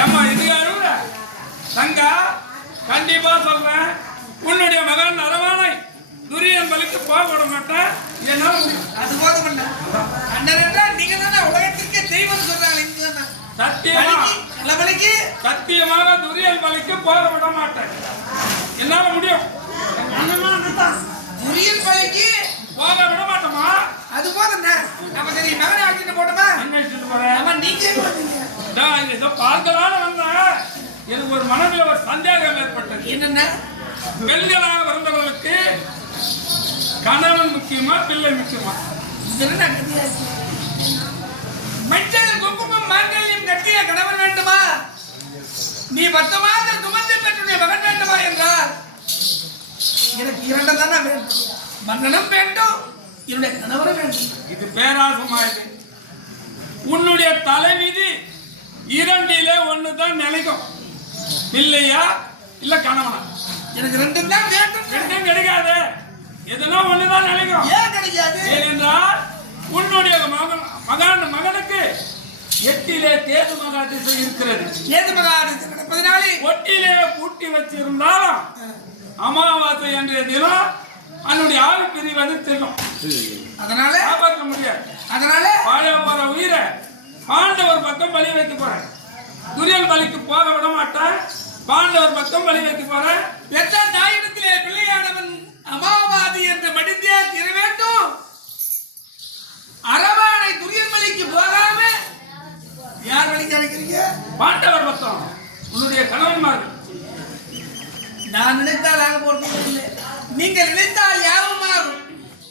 ஏமா இதுக்கு அழுவுற தங்கா கண்டிப்பா சொல்றேன். உன்னுடைய மகன் நரவானை துரியன் பலிக்கு போக விட மாட்டேன். ஏன்னா அது போக மாட்டேன். அண்ணன் நீங்க தானே உலகத்திற்கே தெய்வம் சொல்றாங்க சத்தியமா? பலிக்கு சத்தியமாக துரியல் பலிக்கு போக விட மாட்டேன். என்னால முடியும்? அண்ணன் துரியல் பலிக்கு போக விட மாட்டோமா அது போதும் நம்ம சரி மகனை அழைச்சிட்டு போட்டோமா? என்ன அழைச்சிட்டு போறேன் நம்ம நீங்க நான் ஏதோ பார்க்கலாம்னு வந்தேன் எனக்கு ஒரு மனதில் ஒரு சந்தேகம் ஏற்பட்டது. என்னென்ன பெண்களாக பிறந்தவர்களுக்கு கணவன் முக்கியமா பிள்ளை முக்கியமா? மஞ்சள் குங்குமம் மாங்கல்யம் கட்டிய கணவன் வேண்டுமா? நீ பத்தமாக சுமந்து பெற்றுடைய மகன் வேண்டுமா என்றார். எனக்கு இரண்டு தானே வேண்டும் மன்னனும் வேண்டும். என்னுடைய கணவரும் வேண்டும். இது பேராசமாயது. உன்னுடைய தலைவிதி இரண்டிலே ஒண்ணுதான் நிலைக்கும் பிள்ளையா இல்ல கணவனா? எனக்கு ரெண்டும் தான் வேண்டும். ரெண்டும் கிடைக்காது. எதுனா ஒண்ணுதான் நிலைக்கும் ஏன் கிடைக்காது? ஏனென்றால் உன்னுடைய மகன் மகன் மகனுக்கு எட்டிலே கேது மகா திசை இருக்கிறது. ஏது மகாராஜ் நடப்பதினாலே ஒட்டிலே பூட்டி வச்சிருந்தாலும் அமாவாசை என்ற தினம் அவனுடைய ஆவி பிரிவது தெரியும் அதனால காப்பாற்ற முடியாது. அதனால வாழ போற உயிரை பாண்டவர் பக்கம் பலி வைக்க போறேன் துரியன் பலிக்கு போக விட மாட்டேன் பாண்டவர் பக்கம் பலி வைக்க போறேன் பெற்ற தாயிடத்திலே பிள்ளையானவன் அமாவாதி என்ற மடிந்தே தீர வேண்டும். அரவானை துரியன் மலைக்கு போகாம யார் வழிக்கு அழைக்கிறீங்க? பாண்டவர் பக்கம் உன்னுடைய கணவன்மார்கள். நான் நினைத்தால் ஆக போறது இல்லை. நீங்கள் நினைத்தால் யாவும் ஆகும்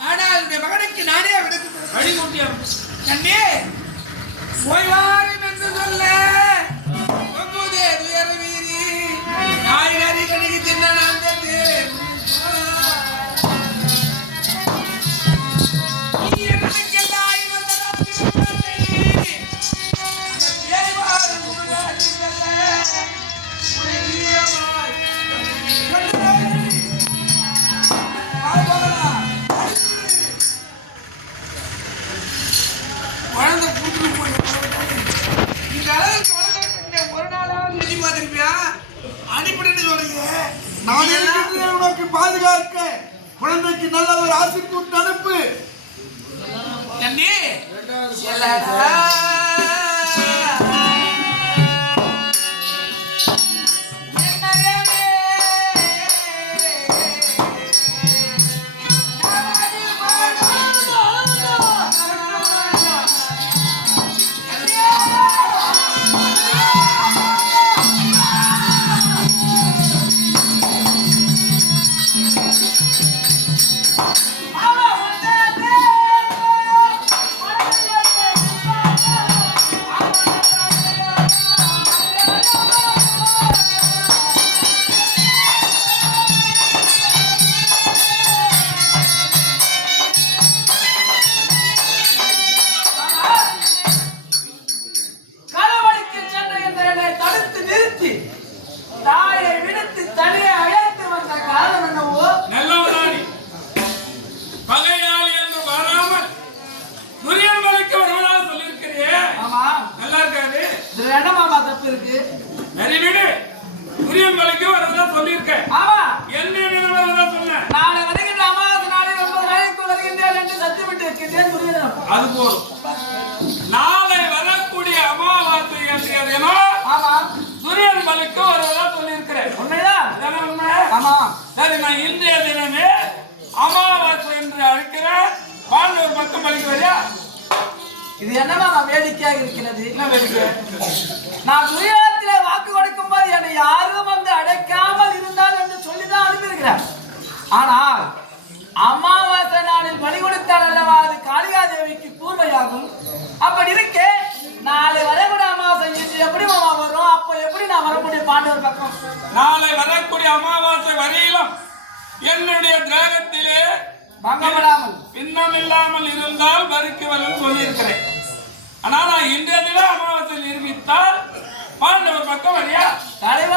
ஆனால் இந்த மகனுக்கு நானே விடுத்து கூட்டியார் கண்ணே ஓய்வாரும் என்று சொல்ல. அனுப்பியிருக்கிறேன் ஆனால் அமாவாசை நாளில் பலி கொடுத்தால் அல்லவா அது காளிகா தேவிக்கு கூர்மையாகும்? அப்படி இருக்க நாளை வரக்கூடிய அமாவாசை இன்று எப்படி மாமா வரும் அப்ப எப்படி நான் வர முடியும் பாண்டவர் பக்கம்? நாளை வரக்கூடிய அமாவாசை வரையிலும் என்னுடைய கிரகத்திலே பங்கப்படாமல். பின்னம் இல்லாமல் இருந்தால் வரிக்கு வரும் சொல்லியிருக்கிறேன். ஆனால் நான் இன்றைய தினம் அமாவாசை நிரூபித்தால் பாண்டவர் பக்கம் வரியா?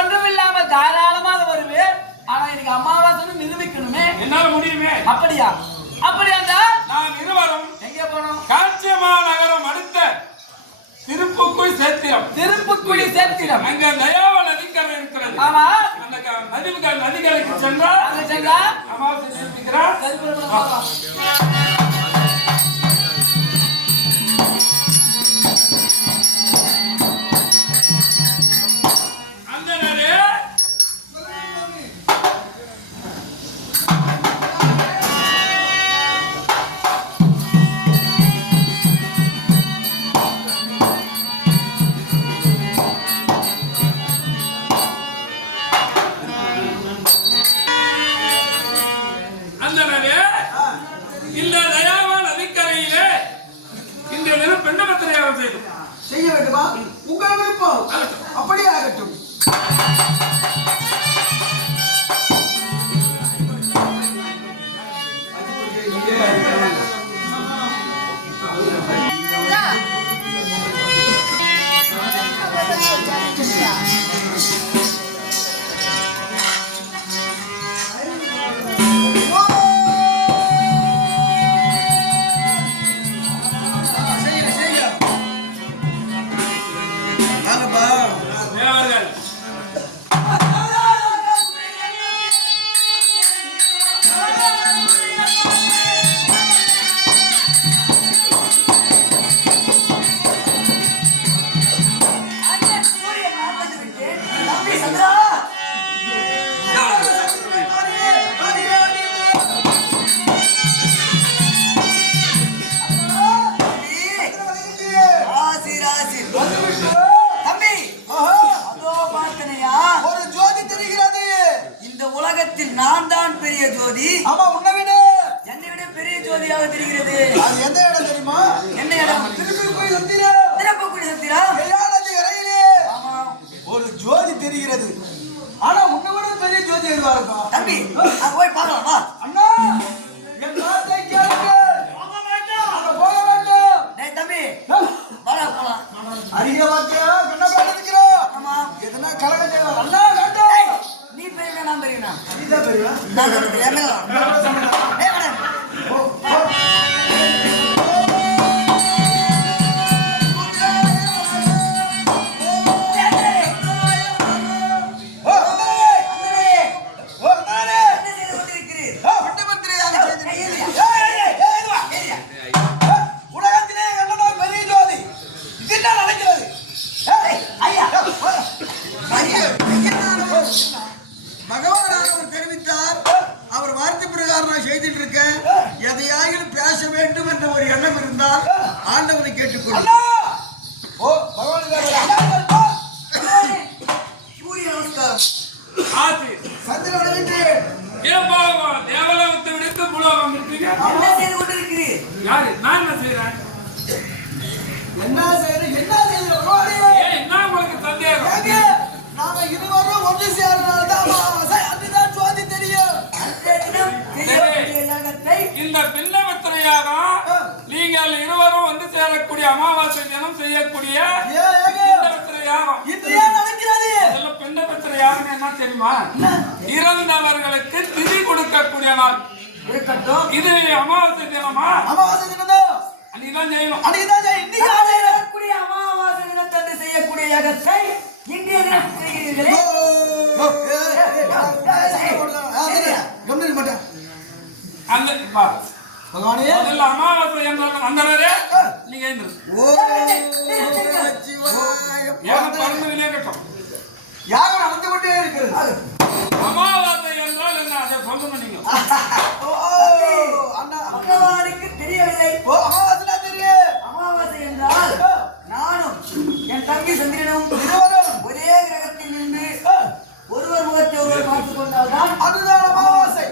ஒன்றும் இல்லாமல் தாராளமாக வருவேன். ஆனா இன்னைக்கு அமாவாசைன்னு நிரூபிக்கணுமே. என்னால முடியுமே? அப்படியா? அப்படி அந்த நாம் இருவரும் எங்கே போனோம்? காட்சியமா நகரம் அடுத்த திருப்புக்குள் சேத்திரம். திருப்புக்குழி சேர்த்திடம் அங்க தயாவ நதிக்கரை இருக்கிறது. ஆமா. அந்த க- நதிகள் நதிகளுக்கு சென்றால் அங்க சென்றா அமாவாசை நிரூபிக்கிறார். அருகே வாக்கியா கண்ணப்பா இருக்கிறோம் ஆமா. எதுனா அண்ணா வேண்டாம் டேய், நீ பெரியவனா நான் பெரியவா? நான் தான் பெரியவன். ஆண்டவனை கேட்டுக்கொள்ளும் அண்ணா ஓ. பகவானே, சூரிய நமஸ்காரம். ஆச்சு சந்திரன் வணங்கிட்டேன் ஏன்பா தேவலோகத்தை விடுத்து பூலோகம் இருக்கீங்க என்ன செய்து கொண்டிருக்கிறீர்? யாரு? நான் என்ன செய்யறேன் என்ன செய்யறது என்ன ஏன் என்ன உங்களுக்கு சந்தேகம்? நாங்க இருவரும் ஒன்று சேர்றதுனால இந்த பின்னபத்திரையாக நீங்கள் இருவரும் வந்து சேரக்கூடிய அமாவாசை தினம் செய்யக்கூடிய பின்னபத்திரையாகம் என்ன தெரியுமா? இறந்தவர்களுக்கு திதி கொடுக்கக்கூடிய நாள். இது அமாவாசை தினமா? அமாவாசை தினம்தான். அன்னைக்குதான் செய்யணும் அன்னைக்குதான் செய்ய- இன்னைக்கு நான் ஆசை. செய்யக்கூடிய அமாவாசை தினத்தன்று செய்யக்கூடிய யாகத்தை இன்றைய தினம் செய்கிறீர்களே அந்த முதல்ல அமாவாசை என்றால் அந்த வேற நீங்க வெளியே கட்டும். யாகம் நடந்து கொண்டே இருக்கிறது. அமாவாசை என்றால் என்ன? அதை சொல்லணும் நீங்க. ஓ, அண்ணா. பகவானுக்கு தெரியவில்லை. ஓ அமாவாசை தெரியும் அமாவாசை என்றால் நானும் என் தம்பி சந்திரனும் இருவரும். ஒரே கிரகத்தில் நின்று ஒருவர் முகத்தை ஒருவர் பார்த்துக் கொண்டால்தான் அதுதான் அமாவாசை.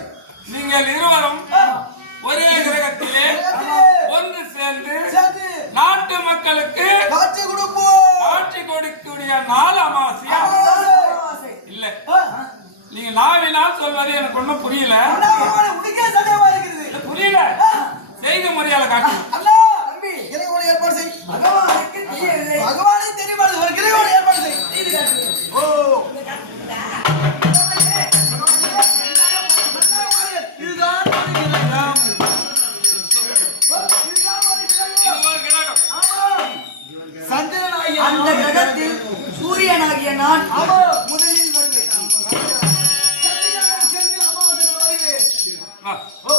நீங்கள் இருவரும் ஒரே கிரகத்திலே ஒன்று சேர்ந்து நாட்டு மக்களுக்கு காட்சி கொடுப்போம். ஆட்சி கொடுக்கக்கூடிய நாள் அமாவாசையா? அமாவாசை. இல்ல. நீங்க நாவினால் சொல்வது எனக்கு ஒண்ணும் புரியல. புரியல. செய்தி முறையால காட்டு Oh.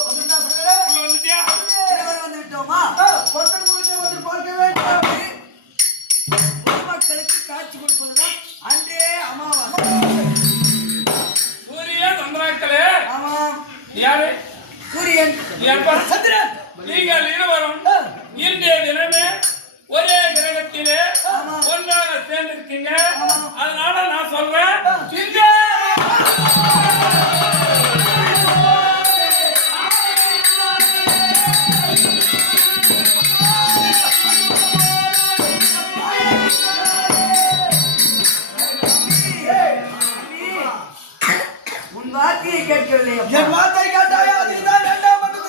என் வார்த்தை கேட்டாயா அதுதான் வேண்டாம் மட்டும்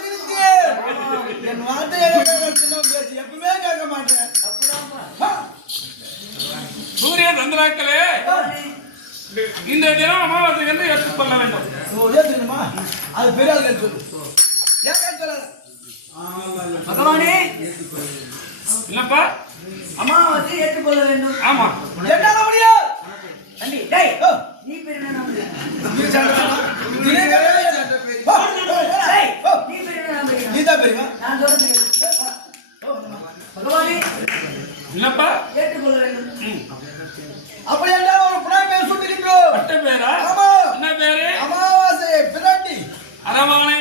என் வார்த்தை பேசி எப்பவுமே கேட்க மாட்டேன் சூரிய சந்திராக்களே இந்த தினம் அமாவாசை என்று பண்ண வேண்டும் ஏற்றுக்கணுமா அது பெரிய சொல்லு ஏன் கேட்கல பகவானே என்னப்பா அமாவாசை ஏற்றுக்கொள்ள வேண்டும் ஆமா என்னால முடியாது தம்பி டேய் நீ பேர் என்ன நம்புறீங்க நீ சண்டை. நீ பேர் என்ன நம்புறீங்க நீ தான் பெரியவன். நான் சொல்றது பகவானே. என்னப்பா? ஏற்றுக்கொள்ள வேண்டும் அப்படி என்றால் ஒரு புறாய் பேர் சுட்டுகின்றோம். பட்ட பேரா ஆமா. என்ன பேரு அமாவாசை பிரட்டி அரவானை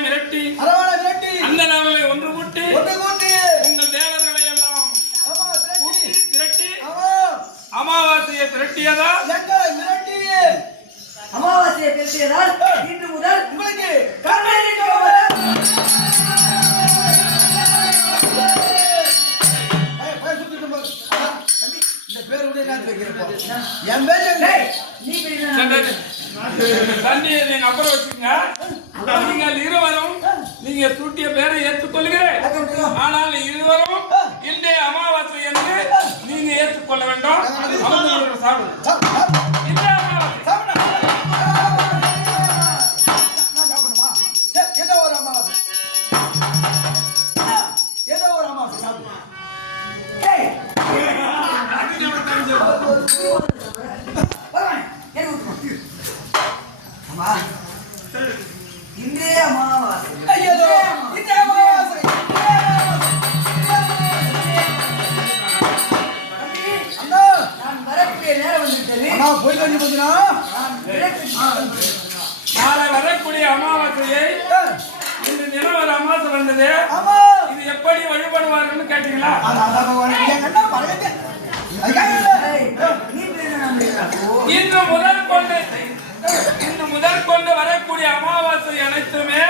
இன்று முதல் கொண்டு இன்று முதல் கொண்டு வரக்கூடிய அமாவாசை அனைத்துமே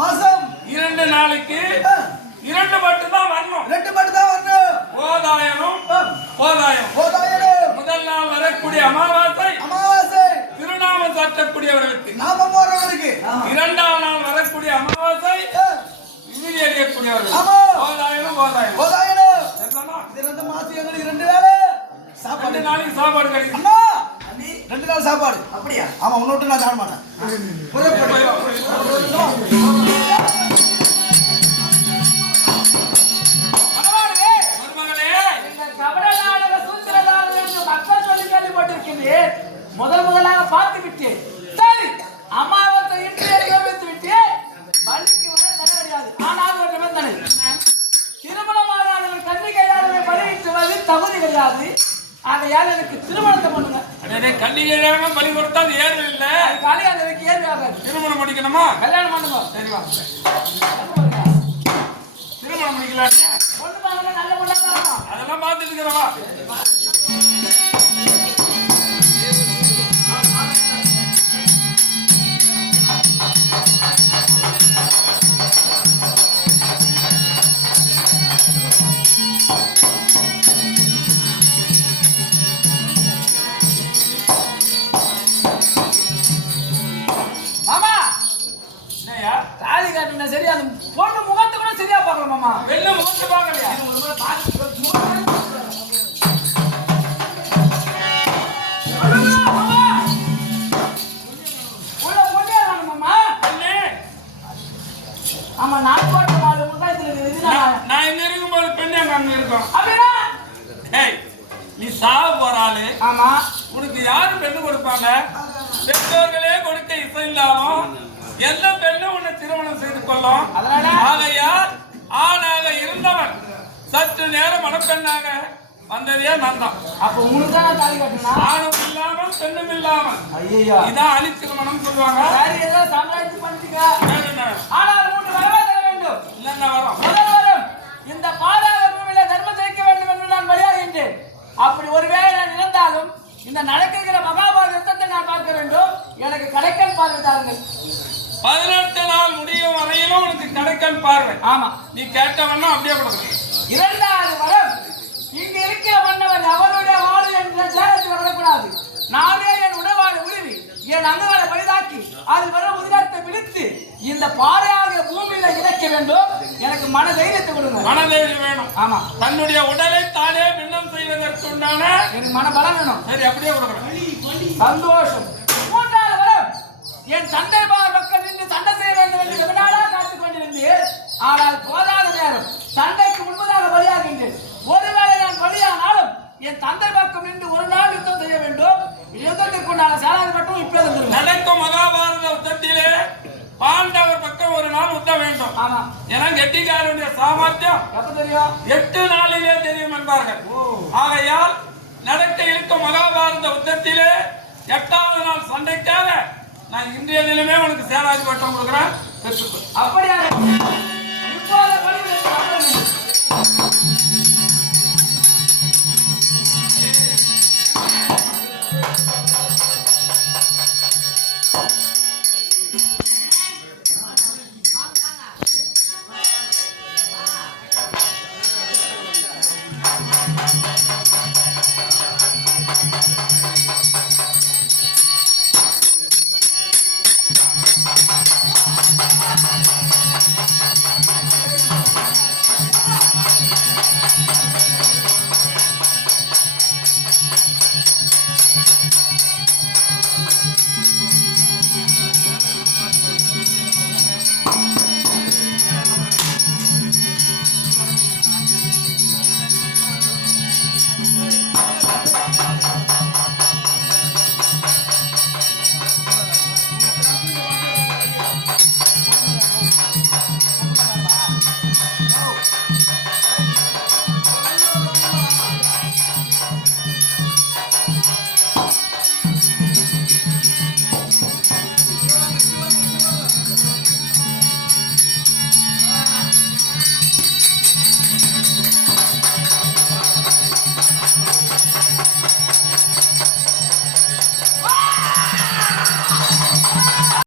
மாசம். இரண்டு நாளைக்கு இரண்டு மட்டும் தான் வரணும். ரெண்டு மட்டும் தான் வரணும். போதாயனும் போதாயம் போதாயிரம். முதல் நாள் வரக்கூடிய அமாவாசை அமாவாசை. திருநாமம் சாற்றக்கூடியவர்களுக்கு. நாமம் போடுறவருக்கு இரண்டாம் நாள் வரக்கூடிய அமாவாசை விதி எறியக்கூடியவர்கள் ஆமா. போதாயனும் போதாயம் போதாயிரம். சரிதானா? இது ரெண்டு மாசம் எங்களுக்கு ரெண்டு வேளை சாப்பாடு. ரெண்டு நாளைக்கு சாப்பாடு கிடைக்கும். அண்ணா! ரெண்டு நாள் சாப்பாடு. அப்படியா? ஆமா உன்னோட்டு நான் சாப்பிட மாட்டேன். முதல் முதலாக பார்த்து விட்டேன் சரி அமாவாசை இன்று நியமித்து விட்டேன். பலிக்கு வர தடை கிடையாது. ஆனால் ஒரு நிபந்தனை. திருமணமாகாதவன் கன்னிகையாளரை பலியிட்டுவது தகுதி கிடையாது. ஆகையால் எனக்கு திருமணத்தை பண்ணுங்க. அடே கன்னிகையாக பலி கொடுத்தால் ஏறு இல்ல. அது காலையால் எனக்கு ஏறி ஆகாது திருமணம் முடிக்கணுமா? கல்யாணம் பண்ணுங்க. சரி வா? திருமணம் முடிக்கலாம் பொண்ணு பாருங்க நல்ல பொண்ணா அதெல்லாம் பார்த்துட்டு இருக்கிறவா? சற்று நேரம் மணப்பெண்ணாக வந்ததே நான் தான் அப்ப உங்களுக்கு தான் தாலி கட்டணும்? ஆணும் இல்லாமல் பெண்ணும் இல்லாமல். ஐயா இதான் அணி திருமணம் சொல்லுவாங்க. சரி ஏதோ சம்பாதிச்சு பண்ணிட்டீங்க. வேற? ஆனால் மூன்று வரவே தர வேண்டும். இல்லைன்னா வரும்? முதல் வரும் இந்த பாதாள தர்மம் ஜெயிக்க வேண்டும் என்று நான் வழியாகின்றேன் அப்படி ஒருவேளை நான் இழந்தாலும் இந்த நடக்கிற மகாபாரத யுத்தத்தை நான் பார்க்க வேண்டும். எனக்கு கடைக்கன் பார்வை தாருங்கள். பதினெட்டு நாள் முடியும் வரையிலும் உனக்கு கடைக்கல் பார்வை ஆமா. நீ கேட்டவன்னா அப்படியே கொடுக்கணும் இரண்டாவது வரம். இங்க இருக்கிற மன்னவன் அவனுடைய வாழு என்ற சேரத்தில் வரக்கூடாது. நானே என் உடவாடு உரிமை என் அங்கங்களை பழுதாக்கி அதில் வர உதிரத்தை விழுத்து இந்த பாறையாக பூமியில இணைக்க வேண்டும். எனக்கு மன தைரியத்தை கொடுங்க. மனதைரியம் வேணும். ஆமா. தன்னுடைய உடலை தானே பின்னம் செய்வதற்கு உண்டான எனக்கு மன பலம் வேணும். சரி அப்படியே கொடுக்குறேன் சந்தோஷம். மூன்றாவது வரம். என் தந்தை பார் பக்கம் நின்று சண்டை செய்ய வேண்டும் என்று வெகு நாளாக கொண்டிருந்தேன் ஆனால் போதாத நேரம் சண்டைக்கு முன்பதாக பலியாகின்றேன் ஒருவேளை நான் பலியானாலும் என் தந்தை பக்கம் நின்று ஒரு நாள் யுத்தம் செய்ய வேண்டும். யுத்தத்திற்குண்டான சேலாதி மட்டும் இப்பே நடக்கும் மகாபாரத யுத்தத்திலே பாண்டவர் பக்கம் ஒரு நாள் உத்த வேண்டும். ஆமா. ஏன்னா கெட்டிக்காரனுடைய சாமர்த்தியம் எப்ப தெரியும்? எட்டு நாளிலே தெரியும் என்பார்கள். ஆகையால் நடக்க இருக்கும் மகாபாரத யுத்தத்திலே எட்டாவது நாள் சண்டைக்காக நான் இன்றைய தினமே உனக்கு சேனாதி பட்டம் கொடுக்குறேன். பெற்றுக்கொள் அப்படியாக